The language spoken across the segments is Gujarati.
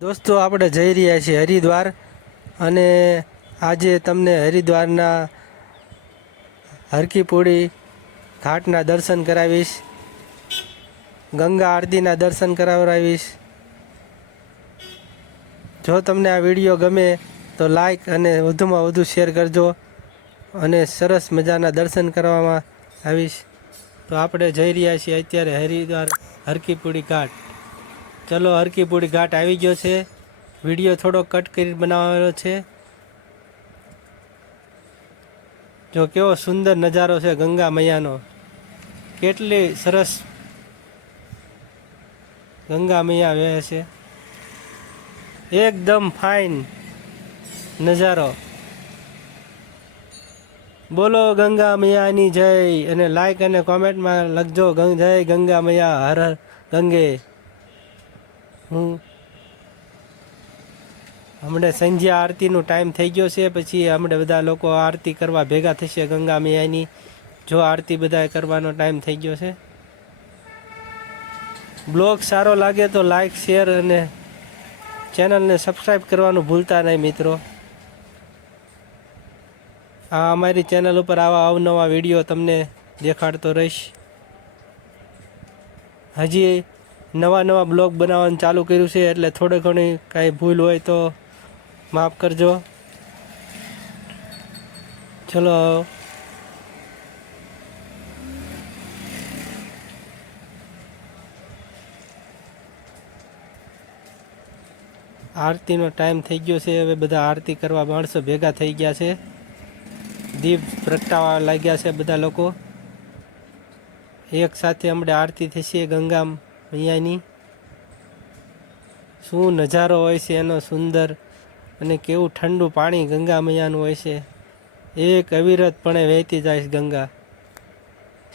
દોસ્તો આપણે જઈ રહ્યા છીએ હરિદ્વાર અને આજે તમને હરિદ્વારના હરકી પોળી ઘાટના દર્શન કરાવીશ, ગંગા આરતીના દર્શન કરાવીશ। જો તમને આ વિડીયો ગમે તો લાઈક અને વધુમાં વધુ શેર કરજો અને સરસ મજાના દર્શન કરવામાં આવીશ। તો આપણે જઈ રહ્યા છીએ અત્યારે હરિદ્વાર હરકી પોળી ઘાટ। ચલો, હરકી પોળી ઘાટ આવી ગયો છે। વિડીયો થોડો કટ કરી બનાવેલો છે। જો કેવો સુંદર નજારો છે ગંગા મૈયાનો, કેટલી સરસ ગંગા મૈયા વહે છે, એકદમ ફાઇન નજારો। બોલો ગંગા મૈયાની જય, અને લાઈક અને કોમેન્ટમાં લખજો જય ગંગા મૈયા, હર હર ગંગે। હમણાં સંધ્યા આરતીનો ટાઈમ થઈ ગયો છે, પછી હમણાં બધા લોકો આરતી કરવા ભેગા થશે ગંગા મૈયાની। જો આરતી બધા કરવાનો ટાઈમ થઈ ગયો છે। બ્લોગ સારો લાગે તો લાઈક શેર અને ચેનલને સબસ્ક્રાઈબ કરવાનું ભૂલતા નહીં મિત્રો। આ અમારી ચેનલ ઉપર આવા અવનવા વિડીયો તમને દેખાડતો રહીશ। હજી નવા બ્લોગ બનાવવાનું ચાલુ કર્યું છે, એટલે થોડી ઘણી કાંઈ ભૂલ હોય તો માફ કરજો। ચલો, આરતીનો ટાઈમ થઈ ગયો છે। હવે બધા આરતી કરવા માણસો ભેગા થઈ ગયા છે, દીપ પ્રગટાવવા લાગ્યા છે બધા લોકો। એક સાથે હમણાં આરતી થશે ગંગા મૈયાની। શું નજારો હોય છે એનો સુંદર, અને કેવું ઠંડુ પાણી ગંગા મૈયાનું હોય છે। એક અવિરતપણે વહેતી જાય છે ગંગા,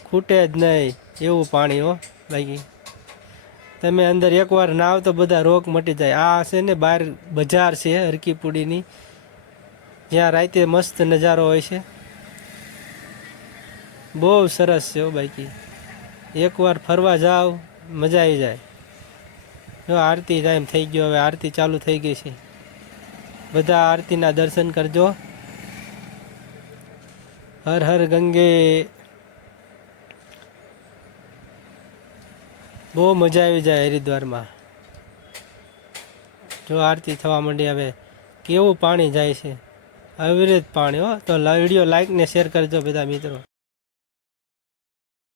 ખૂટે જ નહીં એવું પાણી હો લાગી। તમે અંદર એકવાર નાવ તો બધા રોગ મટી જાય। આ છે ને બહાર બજાર છે હરકી પોળીની, જ્યાં રાતે મસ્ત નજારો હોય છે, બહુ સરસ છે બાકી। એકવાર ફરવા જાઓ, મજા આવી જાય। જો આરતી ટાઈમ થઈ ગયો, હવે આરતી ચાલુ થઈ ગઈ છે, બધા આરતીના દર્શન કરજો। હર હર ગંગે। બહુ મજા આવી જાય હરિદ્વારમાં। જો આરતી થવા માંડી, હવે કેવું પાણી જાય છે, અવિરત પાણી હો। તો વિડીયો લાઈક ને શેર કરજો બધા મિત્રો।